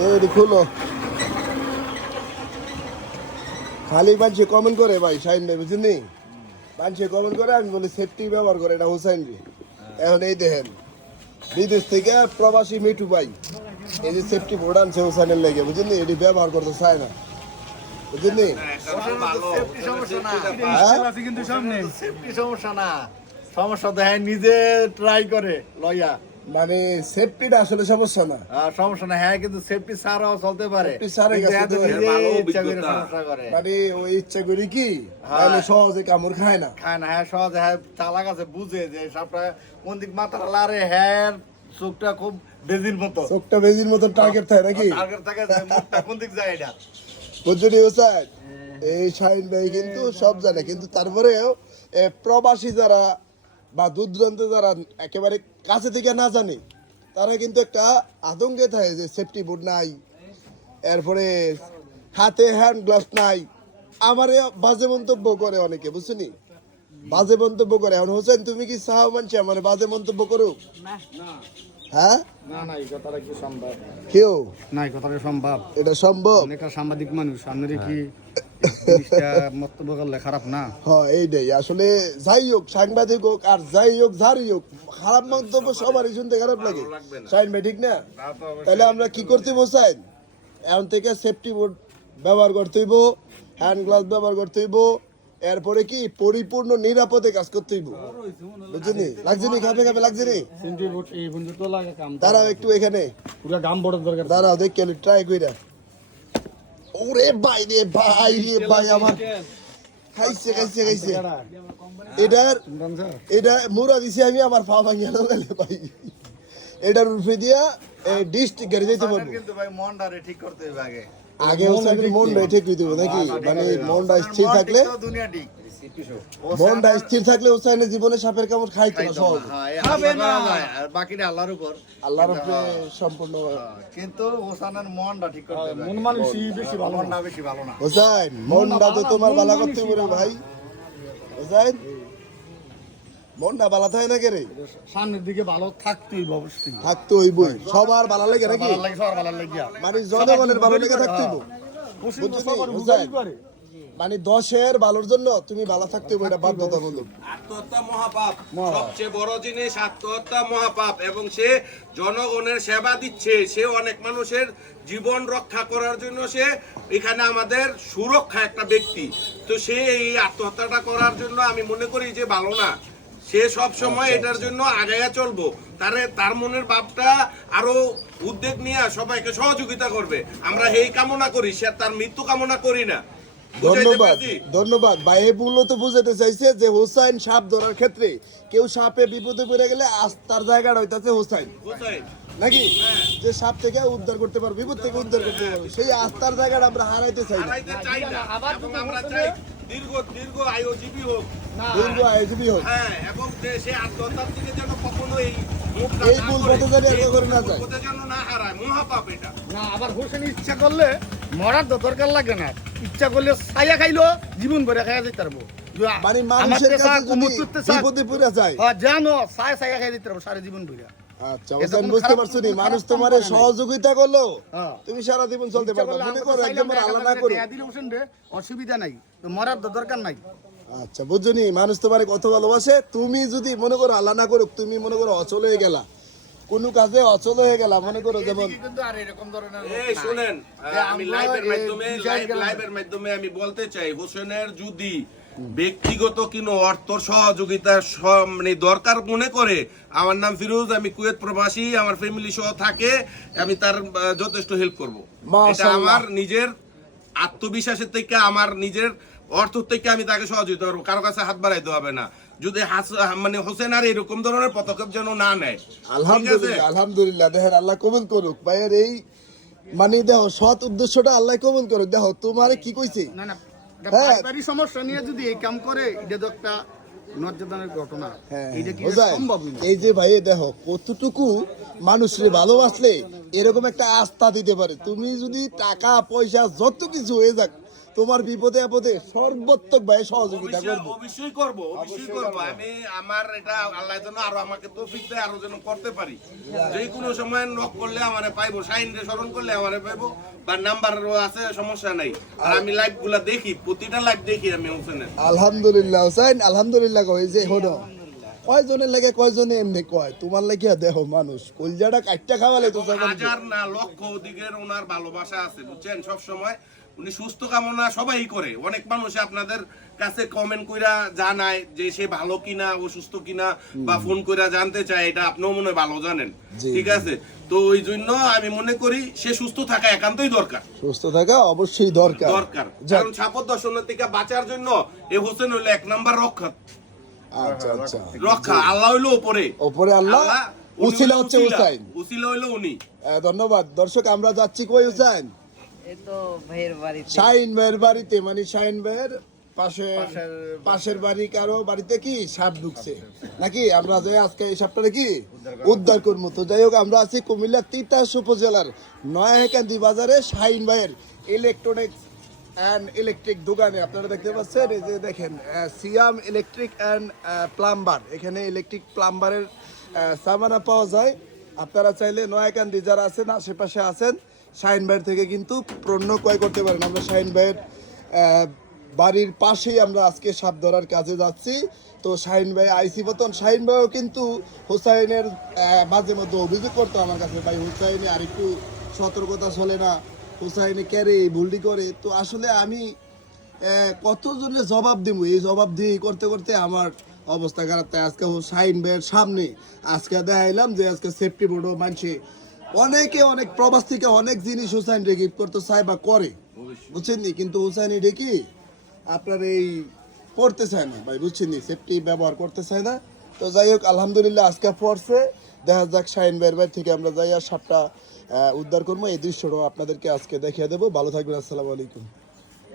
এই খুলো খালি মানুষে কমেন্ট করে ভাই শাইন ভাই বুঝলি মানুষে কমেন্ট করে, আমি বলি সেফটি ব্যবহার করে, এটা হুসাইন রে। এখন এই দেখেন, বিদেশ থেকে প্রবাসী মিঠু ভাই, এই যে সেফটি বোর্ড আনছে হুসাইনের লেগে বুঝলি এটি ব্যবহার করতে চায় না। বুঝলি সমস্যা না। সমস্যা হ্যাঁ নিজে ট্রাই করে লইয়া মানে সেফটিটা আসলে সমস্যা না। সমস্যা না হ্যাঁ কিন্তু সেফটি ছাড়াও চলতে পারে। মানে ওই ইচ্ছা করি কি? হ্যাঁ। তাহলে সহজে কামড় খায় না। খায় না হ্যাঁ সহজে হ্যাঁ চালাক আছে বুঝে যে সাপটা কোন দিক মাথা লারে হ্যাঁ চোখটা খুব বেজির মতো। চোখটা বেজির মতো টার্গেট থাকে নাকি? টার্গেট থাকে মুখটা কোন দিক যায় এটা। বুঝলি হোসেন এই শাহিন ভাই কিন্তু সব জানে কিন্তু তারপরেও এ, প্রবাসী যারা বা দূর দূরান্তে যারা একেবারে কাছে থেকে না জানে, তারা কিন্তু একটা আতঙ্কে থাকে যে সেফটি বুট নাই, এরপরে হাতে হ্যান্ড গ্লাভস নাই। আমারে বাজে মন্তব্য করে অনেকে, বুঝছনি? বাজে মন্তব্য করে। এখন হোসেন, তুমি কি সাহা মানছি? আমার বাজে মন্তব্য করো। হ্যাঁ? না না এই কথাটা কি সম্ভব? কেউ? না এই কথাটা সম্ভব। এটা সম্ভব? অনেকটা সাংবাদিক মানুষ আপনার কি জিনিসটা মন্তব্য করলে খারাপ না? হ্যাঁ এইটাই। আসলে যাই হোক সাংবাদিক হোক আর যাই হোক যারই হোক খারাপ মন্তব্য সবারই শুনতে খারাপ লাগে। সাইন ভাই ঠিক না? তাহলে আমরা কি করতে বসাইন এখন থেকে সেফটি বোর্ড ব্যবহার করতে হইব হ্যান্ড গ্লাভস ব্যবহার করতে হইব এরপরে কি পরিপূর্ণ নিরাপদে কাজ করতে হইব? বুঝলি? লাগছে খাবে খাবে দাঁড়াও একটু এখানে। পুরো গাম বড় দরকার। দাঁড়াও দেখ ট্রাই কইরা। ওরে ভাই রে ভাই রে ভাই আমার খাইছে খাইছে খাইছে। এটার এটা মুরা দিছি আমি আমার পা ভাঙিয়া লাগালে ভাই। এটার রূপে দিয়া ডিস্ট্রিক্ট গাড়ি যাইতে পারব। কিন্তু ভাই মনটারে ঠিক করতে হবে আগে। আগে হচ্ছে আমি মনটা ঠিক হবে নাকি? মানে মনটা স্থির মন থাকলে? ঠিক তো দুনিয়া ঠিক। মনটা স্থির থাকলে হোসাইনের জীবনে সাপের কামড় খাইতো না। সহজ হ্যাঁ, করা যায়, আর বাকিটা আল্লাহর উপর। আল্লাহর উপরে সম্পূর্ণ কিন্তু হোসানের মনটা ঠিক করতে হবে। মন মানুষই বেশি ভালো মনটা বেশি ভালো না। হোসাইন মনটা তো তোমার বালা করতে পারে ভাই। হোসাইন মনটা বালা থাকে না সামনের দিকে ভালো থাকতেই অবশ্যই। থাকতে হইবই। সবার বালা লাগে নাকি? সবার ভালো লাগিয়া মানে জনগণের ভালো লেগে থাকতে হইব। করে। মানে দশের ভালোর জন্য তুমি ভালো থাকতে হবে এটা বাধ্যতা বাধ্যতামূলক আত্মহত্যা মহাপাপ। সবচেয়ে বড় জিনিস আত্মহত্যা মহাপাপ এবং সে জনগণের সেবা দিচ্ছে। সে অনেক মানুষের জীবন রক্ষা করার জন্য সে এখানে আমাদের সুরক্ষা একটা ব্যক্তি। তো সে এই আত্মহত্যাটা করার জন্য আমি মনে করি যে ভালো না। সে সব সময় এটার জন্য আগাইয়া চলবো। তারে তার মনের ভাবটা আরও উদ্যোগ নিয়ে সবাইকে সহযোগিতা করবে। আমরা এই কামনা করি সে তার মৃত্যু কামনা করি না। ধন্যবাদ ধন্যবাদ। ভাই মূলত বুঝাতে চাইছে যে হোসাইন সাপ ধরার ক্ষেত্রে কেউ সাপে বিপদে পড়ে গেলে আস্তার জায়গাটা হইতাছে হোসাইন। নাকি? যে সাপ থেকে উদ্ধার করতে পারবে বিপদ থেকে উদ্ধার করতে পারবে সেই আস্তার জায়গাটা আমরা হারাইতে চাই না। দীর্ঘ দীর্ঘ আয়ুজীবী হোক। দীর্ঘ আইজিবি হোক। হ্যাঁ এবং সে আত্মহত্যার দিকে যেন কখনো এই এই ভুল পথে যেন এই না যায়। পথে যেন না হারায় মহাপাপ এটা। না আবার হোসেন ইচ্ছা করলে মরার তো দরকার লাগে না। ইচ্ছা করলে ছায়া খাইলো জীবন ভরে খাইয়া যেতে পারব। মানে মানুষের কাছে যদি বিপদে পড়ে যায়। জানো ছায়া ছায়া খাইয়া যেতে পারব সারা জীবন ভরে। আচ্ছা এটা কোনো বুঝতে পারছ নি? মানুষ খারাপ তোমার কাম করে নাই। সহযোগিতা করল? হ্যাঁ। তুমি সারা জীবন চলতে পারবে মনে করো একদম আল্লাহ না করো হোসেন রে অসুবিধা নাই। মরার দরকার নাই। আচ্ছা বুঝছনি মানুষ তোমার কত ভালোবাসে। তুমি যদি মনে করো আল্লাহ না করুক তুমি মনে করো অচল হয়ে গেলা। কোনো কাজে অচল হয়ে গেলা মনে করো যেমন কিন্তু আর এরকম ধরনের লোক এই শুনেন আমি লাইভের মাধ্যমে। লাইভের মাধ্যমে আমি বলতে চাই হোসেনের যদি ব্যক্তিগত কোনো অর্থ সহযোগিতা মানে দরকার মনে করে। আমার নাম ফিরোজ আমি কুয়েত প্রবাসী আমার ফ্যামিলি সহ থাকে আমি তার যথেষ্ট হেল্প করব। এটা আমার নিজের আত্মবিশ্বাসের থেকে আমার নিজের অর্থ থেকে আমি তাকে সহযোগিতা করব। কারও কাছে হাত বাড়াইতে হবে না। যদি মানে হোসেন আর এরকম ধরনের পদক্ষেপ যেন না নেয়? আলহামদুলিল্লাহ আলহামদুলিল্লাহ। দেখেন আল্লাহ কবুল করুক। ভাইয়ের এই মানে দেখো সৎ উদ্দেশ্যটা আল্লাহ কবুল করুক। দেখো তোমারে কি কইছে? না না। পারিবারিক সমস্যা নিয়ে যদি এই কাম করে এটা তো একটা ঘটনা। হ্যাঁ, এটা কি সম্ভব এই যে ভাই দেখো কতটুকু মানুষরে ভালোবাসলে এরকম একটা আস্থা দিতে পারে। তুমি যদি টাকা পয়সা যত কিছু হয়ে যাক তোমার বিপদে আপদে সর্বোত্তক ভাই সহযোগিতা করব। অবশ্যই করব অবশ্যই করব। আমি আমার এটা আল্লাহ যেন আরও আমাকে তৌফিক দেয় আরও যেন করতে পারি। যে কোনো সময় নক করলে আমারে পাইবো সাইন রে স্মরণ করলে আমারে পাইবো বা নাম্বারও আছে সমস্যা নাই। আর আমি লাইভগুলা দেখি প্রতিটা লাইভ দেখি আমি হোসেনের। আলহামদুলিল্লাহ হুসাইন আলহামদুলিল্লাহ কই যে হলো কয়জনের লাগে কয়জনে এমনি কয়? তোমার লাগে দেহ মানুষ কলজাটা কাটটা খাওয়ালে তো হাজার না লক্ষ দিকের ওনার ভালোবাসা আছে বুঝছেন? সব সময় উনি সুস্থ কামনা সবাই করে। অনেক মানুষ আপনাদের কাছে কমেন্ট কইরা জানায় যে সে ভালো কিনা অসুস্থ কিনা বা ফোন কইরা জানতে চায় এটা আপনিও মনে ভালো জানেন। ঠিক আছে? তো ওই জন্য আমি মনে করি সে সুস্থ থাকা একান্তই দরকার। সুস্থ থাকা অবশ্যই দরকার। দরকার। কারণ সাপদ দর্শনের থেকে বাঁচার জন্য এ হোসেন হইল এক নাম্বার রক্ষা। আচ্ছা আচ্ছা। রক্ষা আল্লাহ হইল উপরে। ওপরে আল্লাহ উসিলা হচ্ছে হুসাইন। উসিলা হইল উনি। ধন্যবাদ। দর্শক আমরা যাচ্ছি কই হুসাইন? এই ভাইয়ের বাড়িতে। শাইন ভাইয়ের বাড়িতে মানে শাইন ভাইয়ের পাশে পাশের- পাশের বাড়ি কারও বাড়িতে কি সাপ ঢুকছে? নাকি আমরা যে আজকে এই সাপটারে কি? উদ্ধার করব। তো যাই হোক আমরা আছি কুমিল্লা তিতাস উপজেলার নয়াকান্দি বাজারে শাইন ভাইয়ের ইলেকট্রনিক্স অ্যান্ড ইলেকট্রিক দোকানে। আপনারা দেখতে পাচ্ছেন এই যে দেখেন আহ, সিয়াম ইলেকট্রিক অ্যান্ড প্লাম্বার এখানে ইলেকট্রিক প্লাম্বারের সামানা পাওয়া যায়। আপনারা চাইলে নয়াকান্দি যারা আছেন আশেপাশে আছেন শাহিন ভাইয়ের থেকে কিন্তু পণ্য ক্রয় করতে পারেন। আমরা শাহিন ভাইয়ের বাড়ির পাশেই আমরা আজকে সাপ ধরার কাজে যাচ্ছি। তো শাহিন ভাই আইসি পতন। শাহিন ভাইও কিন্তু হুসাইনের মাঝে মধ্যে অভিযোগ করতো আমার কাছে, ভাই, হুসাইনে আর একটু সতর্কতা চলে না। হুসাইনে ক্যারে, ভুলটি করে। তো আসলে আমি কতজনের জবাব দেব? এই জবাব দিয়ে করতে করতে আমার অবস্থা খারাপ। তাই আজকে শাহিন ভাইয়ের সামনে, আজকে দেখাইলাম যে আজকে সেফটি বোর্ডও মানছে। অনেকে অনেক প্রবাস থেকে অনেক জিনিস হুসাইন রে গিফট করতে চায় বা করে বুঝছেননি কিন্তু হুসাইন এটা কি? আপনার এই করতে চায় না ভাই বুঝছেননি সেফটি ব্যবহার করতে চায় না। তো যাই হোক আলহামদুলিল্লাহ আজকে পড়ছে। দেখা যাক শাহিন ভাইয়ের থেকে আমরা যাই আর সাপটা উদ্ধার করব। এই দৃশ্যটাও আপনাদেরকে আজকে দেখিয়ে দেবো। ভালো থাকবেন আসসালামু আলাইকুম।